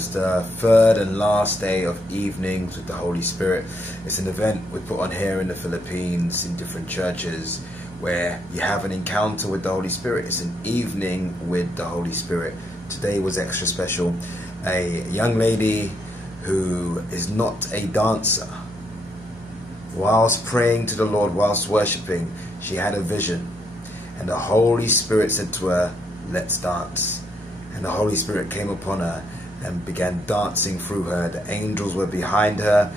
was the third and last day of Evenings with the Holy Spirit. It's an event we put on here in the Philippines in different churches where you have an encounter with the Holy Spirit. It's an evening with the Holy Spirit. Today was extra special. A young lady who is not a dancer, whilst praying to the Lord, whilst worshipping, she had a vision. And the Holy Spirit said to her, "Let's dance." And the Holy Spirit came upon her and began dancing through her. The angels were behind her,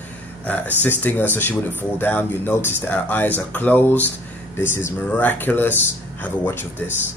assisting her so she wouldn't fall down. You notice that her eyes are closed. This is miraculous. Have a watch of this.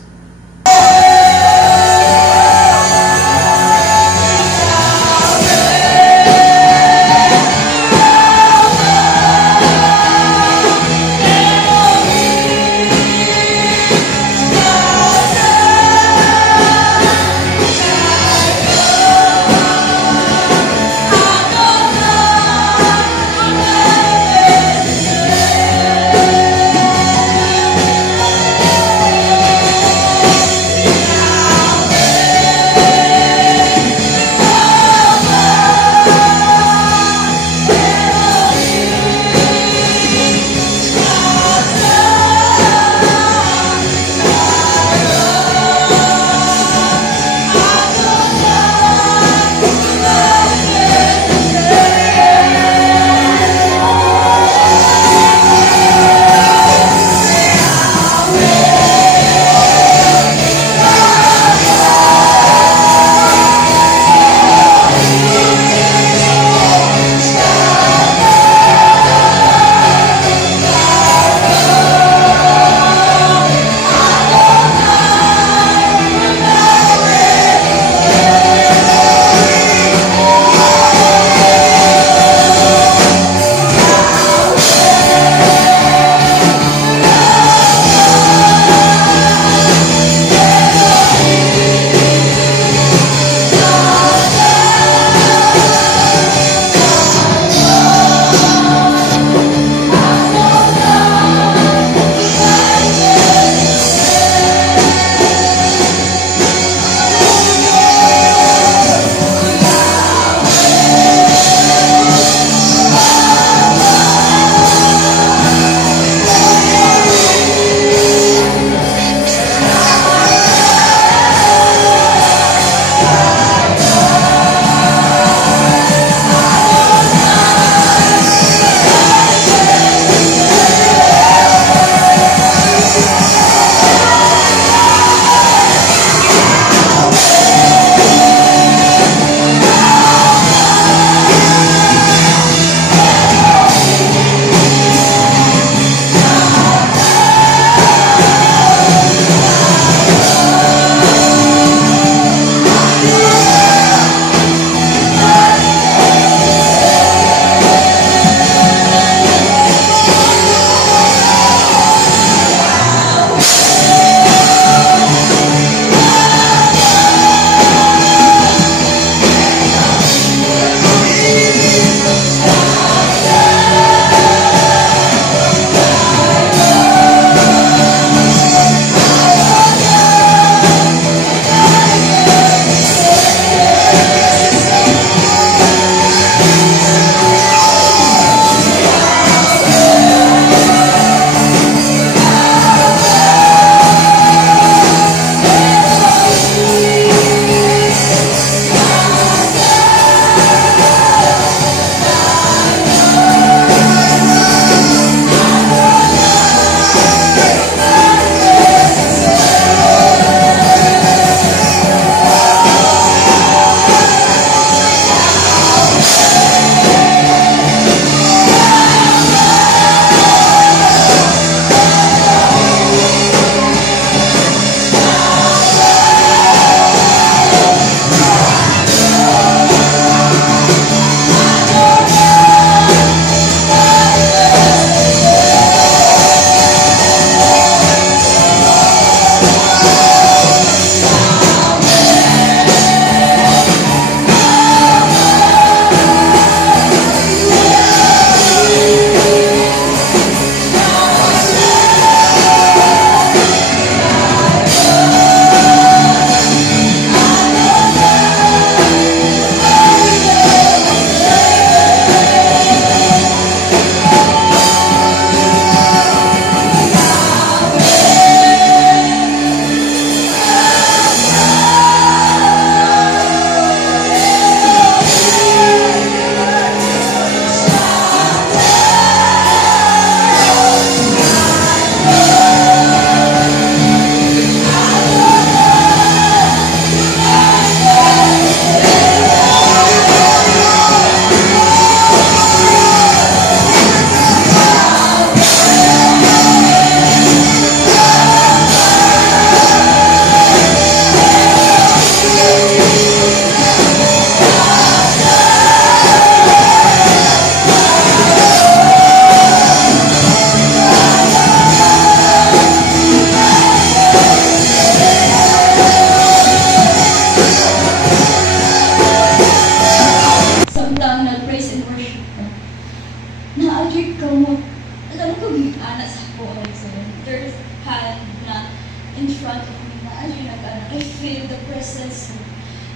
in front of me na ano yung nag-anak. I feel the presence.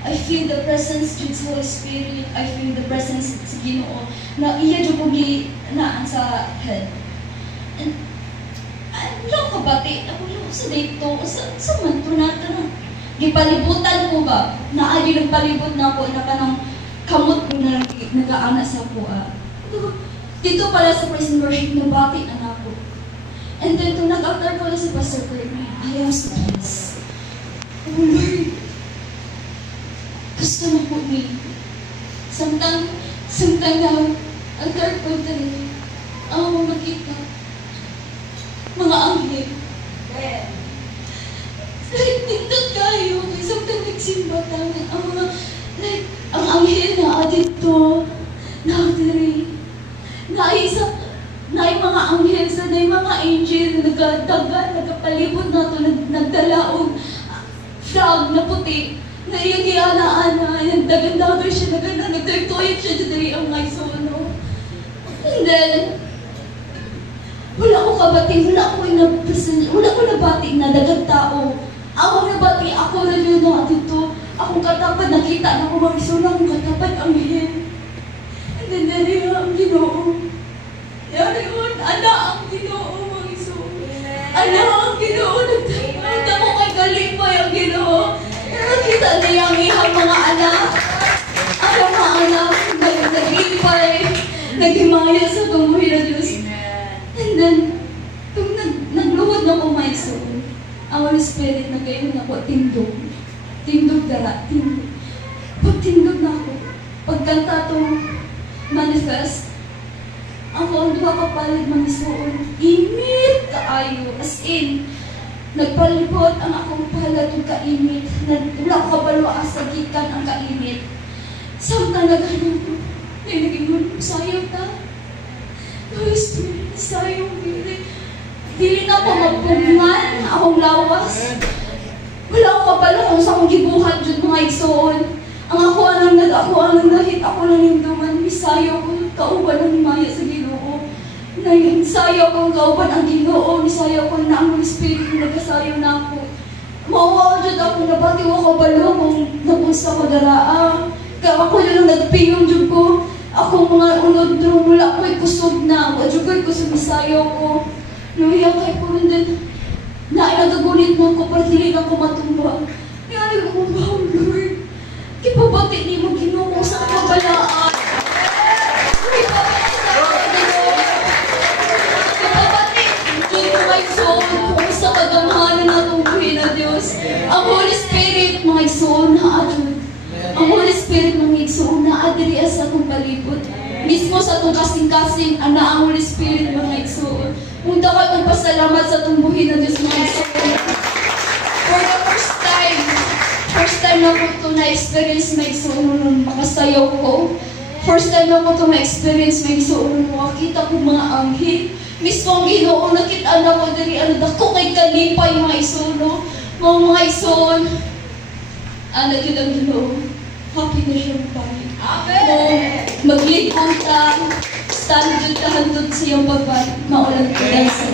I feel the presence of the Holy Spirit. I feel the presence sa Ginoo na iya dyan po naan sa head. And lang kabati, ako lang sa dito, sa manto natin na. Gipalibutan ko ba? Naagi nagpalibot na ako na kanang kamot ko na nag-aana sa ako. Dito pala sa praise and worship, nabati na ako. And then, kung nag-after ko lang si Pastor Kurt, I am stressed. Oh Lord, gusto na po ni. Samtang na, ang Kurt ko din, ako makita. Mga anghel. Like, nindot kayo. Samtang nagsimba tayo. Ang mga, like, ang anghel na dito, na diri. Na yung mga anghel sa, na yung mga angel na nagdagan, nagpalibot na ito, nagdalaog, flag na puti, na yung giana-ana, nagdagan-dagan siya, nagdagtoyot siya dito ang may sono. And then, wala ko kabating, wala ko nabating na dagang tao. Ako nabating, ako na yun na dito. Ako katapat, nakita na ko marisula akong katapat ang hil. And then, nari ang Ginoo. Yari yun, ana ang Ginoo, marisula. Ana ang Ginoo, nagtapata ko kay Kalipay ang Ginoo. Nakita niya ang ihang mga anak. Ang mga anak, nag-ipay, nag-himaya sa tumuhin na Diyos. And then, kung nagluhod na ko may soul, ang Holy Spirit na kayo na ko, tindog. Tindog dara, tindog. Pag tindog na ako, pagkanta itong manifest, ako ang duha kapalig manisoon, init kaayo, as in, nagpalibot ang akong palad yung kainit, wala ko kabalo sa gikan ang kainit. Samtang naghanap ko, nilagin sayo ta. Holy Spirit, sayo, dili na ako magpungan, akong lawas. Wala ko kabalo kung sa akong gibuhat dyan mga igsoon. Ang ako anong nahit, ako lang yung duman, misayo ko, kauban ang himaya sa Ginoo. Sayo ko, kauban ang Ginoo, misayo ko na ang Holy Spirit na nagkasayo na ako. Mauwa dyan ako, nabati ko kabalo kung napunsa ko daraa. Kaya ako lang nagpingong dyan ko. Ako mga unod doon, wala ko'y kusog na. Wadyo ko'y kusog misayo ko. Luya kay po rin din. Nainagagunit mo ko, partili na ko matumba. Kaya ko, wow, Lord. Kipabati ni mo Ginoo sa kabalaan. Kipabati sa Ginoo. Kipabati ni mo may soul kung sa kagamhanan na tungkuhin na Diyos. Ang Holy Spirit, mga soul na adun. Ang Holy Spirit, mga soul na adiri sa itong palibot. Mismo sa itong kasing-kasing, ana ang Holy Spirit, mga soul. Punta ko itong pasalamat sa itong buhin na Diyos, mga soul. For the first time na ko ito na-experience may soul nung makasayaw ko. First time na ko ito na-experience may soul nung makakita ko mga anghel. Mismo ang Ginoo, nakita na ko diri, dako kay Kalipay mga isono. Mga ison, ano yun ang Ginoo. Happy na siya magpahit. Amen! Mag-lead on ta, stand yun kahantod sa iyong pagbalik. Maulang ko lang sa